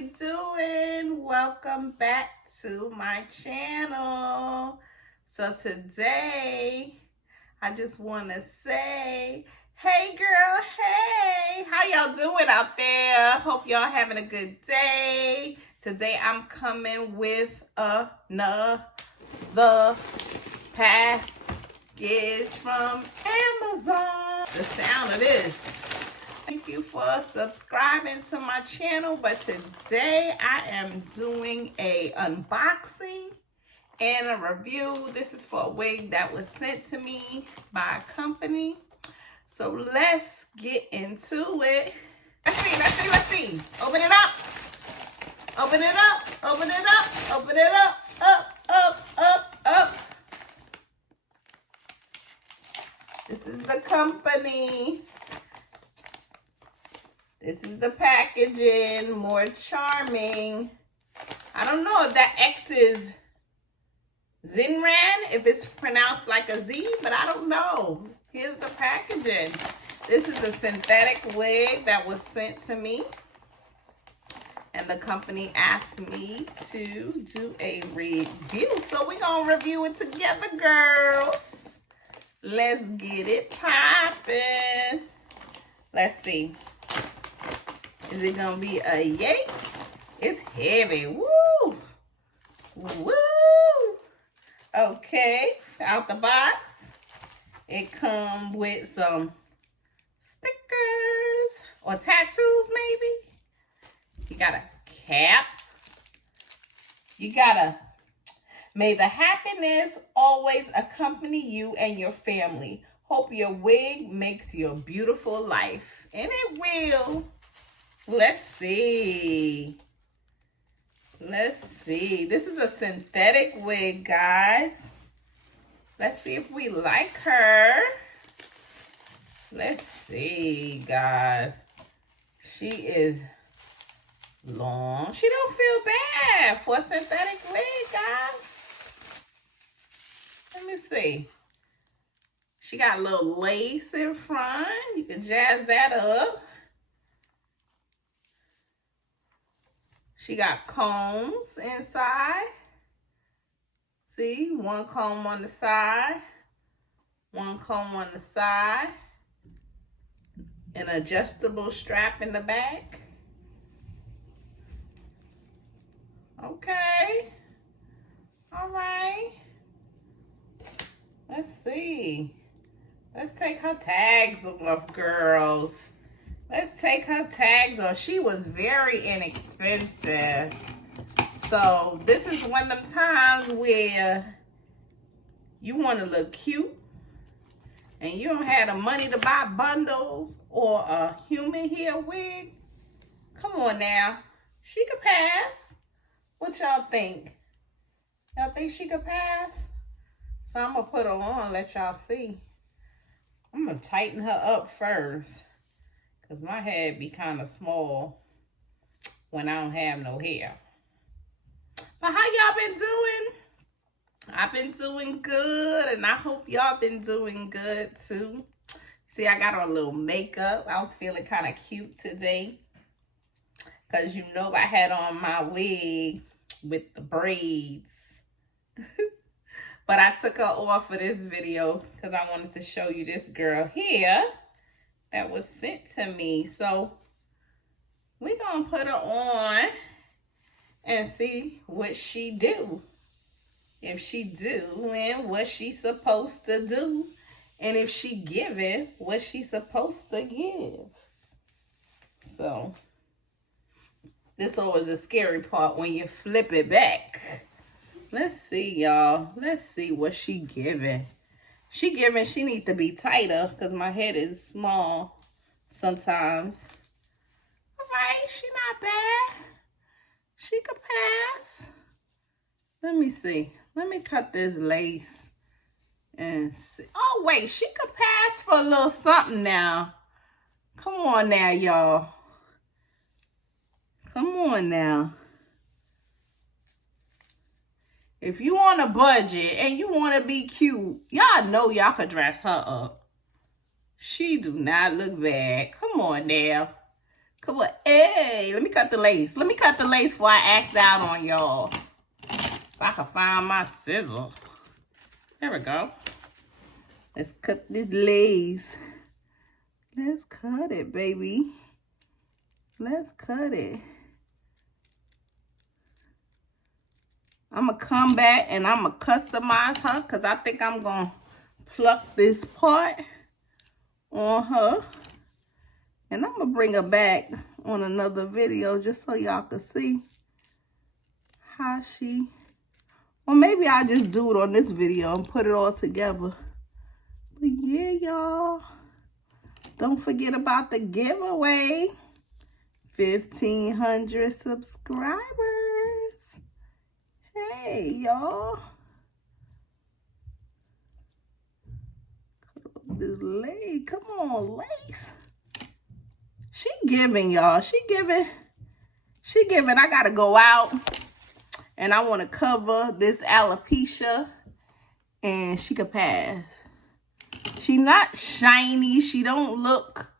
you doing? Welcome back to my channel. So today, I just want to say, hey girl, hey, how y'all doing out there? Hope y'all having a good day. Today I'm coming with another package from Amazon. The sound of this. Thank you for subscribing to my channel, but today I am doing a unboxing and a review. This is for a wig that was sent to me by a company. So let's get into it. Let's see. Open it up. Open it up. Open it up. Open it up. Up. This is the company. This is the packaging, more charming. I don't know if that X is Zinran, if it's pronounced like a Z, but I don't know. Here's the packaging. This is a synthetic wig that was sent to me. And the company asked me to do a review. So we're going to review it together, girls. Let's get it popping. Let's see. Is it gonna be a yay? It's heavy. Woo! Woo! Okay, out the box, it comes with some stickers or tattoos, maybe. You got a cap. You got a, may the happiness always accompany you and your family. Hope your wig makes your beautiful life. And it will. Let's see. This is a synthetic wig, guys. Let's see if we like her. Let's see, guys. She is long. She don't feel bad for a synthetic wig, guys. Let me see. She got a little lace in front. You can jazz that up. She got combs inside. See, one comb on the side, one comb on the side, an adjustable strap in the back. Okay. All right. Let's see. Let's take her tags off, girls. Let's take her tags off. She was very inexpensive. So this is one of them times where you want to look cute and you don't have the money to buy bundles or a human hair wig. Come on now. She could pass. What y'all think? Y'all think she could pass? So I'm going to put her on and let y'all see. I'm going to tighten her up first. Because my head be kind of small when I don't have no hair. But how y'all been doing? I've been doing good. And I hope y'all been doing good too. See, I got on a little makeup. I was feeling kind of cute today. Because you know I had on my wig with the braids. But I took her off for this video. Because I wanted to show you this girl here. That was sent to me. So we're gonna put her on and see what she do. If she do and what she's supposed to do. And if she giving what she's supposed to give. So this always a scary part when you flip it back. Let's see, y'all. Let's see what she giving. She need to be tighter because my head is small sometimes. All right, she not bad. She could pass. Let me see. Let me cut this lace and see. Oh, wait, she could pass for a little something now. Come on now, y'all. Come on now. If you on a budget and you want to be cute, y'all know y'all could dress her up. She do not look bad. Come on now. Come on. Hey, let me cut the lace. Let me cut the lace before I act out on y'all. If I can find my scissors. There we go. Let's cut this lace. Let's cut it, baby. Let's cut it. I'm going to come back and I'm going to customize her because I think I'm going to pluck this part on her. And I'm going to bring her back on another video just so y'all can see how she... Or maybe I'll just do it on this video and put it all together. But yeah, y'all. Don't forget about the giveaway. 1,500 subscribers. Hey, y'all. This leg. Come on, lace. She giving, y'all. She giving. I got to go out. And I want to cover this alopecia. And she could pass. She not shiny. She don't look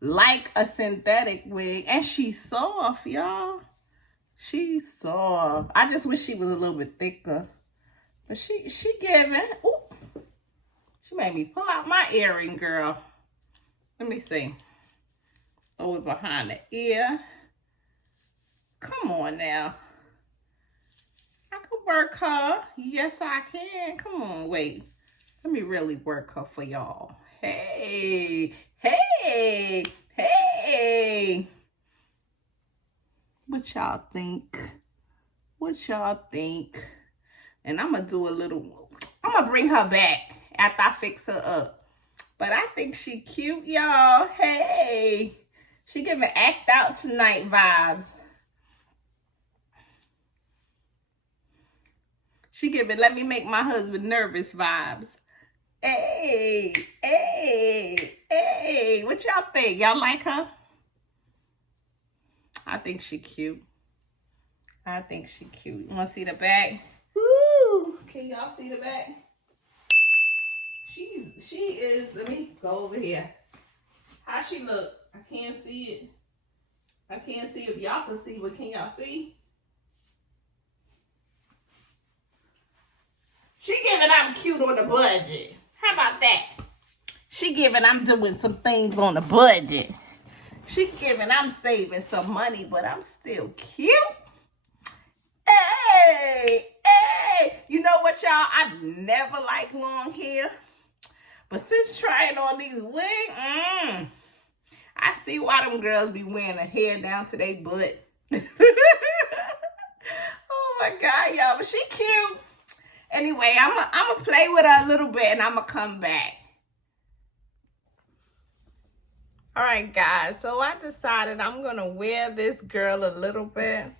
like a synthetic wig. And she's soft, y'all. She's soft. I just wish she was a little bit thicker. But she giving. Ooh. She made me pull out my earring, girl. Let me see. Over behind the ear. Come on now. I can work her. Yes, I can. Come on, wait. Let me really work her for y'all. Hey, hey, hey. What y'all think? What y'all think? And I'm going to do a little, I'm going to bring her back after I fix her up. But I think she cute, y'all. Hey. She giving act out tonight vibes. She giving let me make my husband nervous vibes. Hey, hey, hey. What y'all think? Y'all like her? I think she cute. I think she cute. You want to see the back? Woo! Can y'all see the back? She is, let me go over here. How she look? I can't see it. I can't see if y'all can see, but can y'all see? She giving I'm cute on the budget. How about that? She giving I'm doing some things on the budget. She giving I'm saving some money, but I'm still cute. Hey, hey. You know what, y'all? I never liked long hair. But since trying on these wigs, I see why them girls be wearing their hair down to their butt. Oh my God, y'all. But she cute. Anyway, I'm going to play with her a little bit and I'm going to come back. All right, guys. So I decided I'm going to wear this girl a little bit.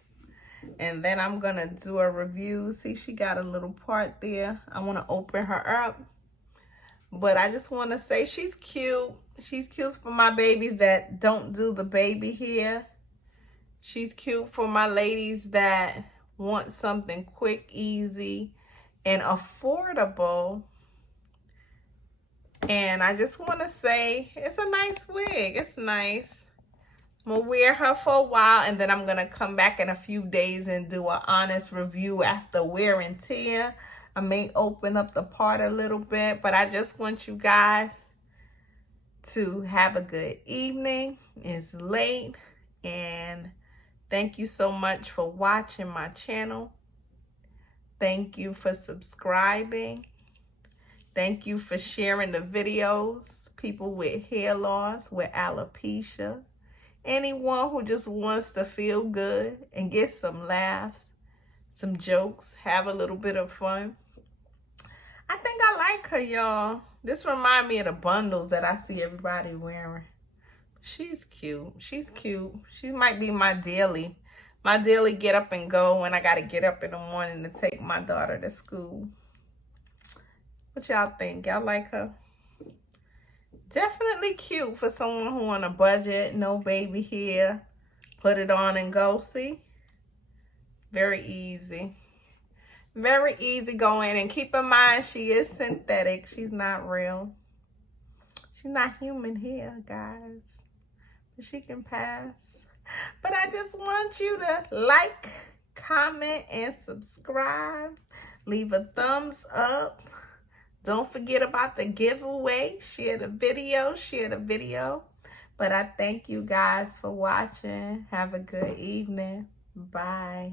And then I'm going to do a review. See, she got a little part there. I want to open her up. But I just want to say she's cute. She's cute for my babies that don't do the baby hair. She's cute for my ladies that want something quick, easy, and affordable. And I just want to say it's a nice wig. It's nice. I'm going to wear her for a while and then I'm going to come back in a few days and do an honest review after wear and tear. I may open up the part a little bit, but I just want you guys to have a good evening. It's late and thank you so much for watching my channel. Thank you for subscribing. Thank you for sharing the videos. People with hair loss, with alopecia. Anyone who just wants to feel good and get some laughs, some jokes, have a little bit of fun. I think I like her, y'all. This reminds me of the bundles that I see everybody wearing. She's cute. She's cute. She might be my daily get up and go when I got to get up in the morning to take my daughter to school. What y'all think? Y'all like her? Definitely cute for someone who on a budget, no baby hair. Put it on and go, see? Very easy. Very easy going. And keep in mind, she is synthetic. She's not real. She's not human hair, guys. She can pass. But I just want you to like, comment, and subscribe. Leave a thumbs up. Don't forget about the giveaway. Share the video. But I thank you guys for watching. Have a good evening. Bye.